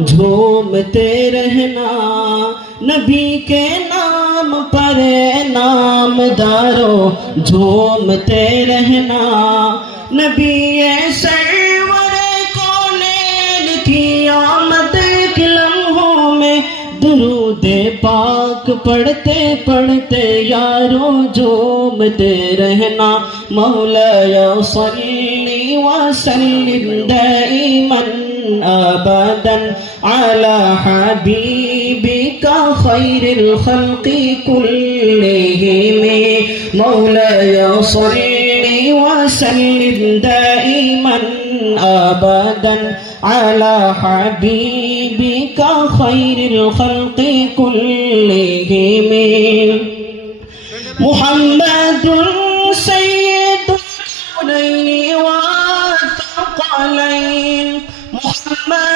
झूमते रहना, नबी के नाम पर नामदारों झूमते रहना। नबी सरवर कौनैन की आमद के लम्हों में दुरूदे पाक पढ़ते पढ़ते यारों झूमते रहना। मौलाया सल्ली व सल्लिम दाइमन अबदन अला हबीबिका खैरिल खल्क़ि कुल्लिहिम। मौलाया सल्ली व सल्लिम दाइमन अबदन अला हबीबिका खैरिल खल्क़ि कुल्लिहिम। मुहम्मदुन सय्यदुल कौनैन व थक़लैन। मुहम्मद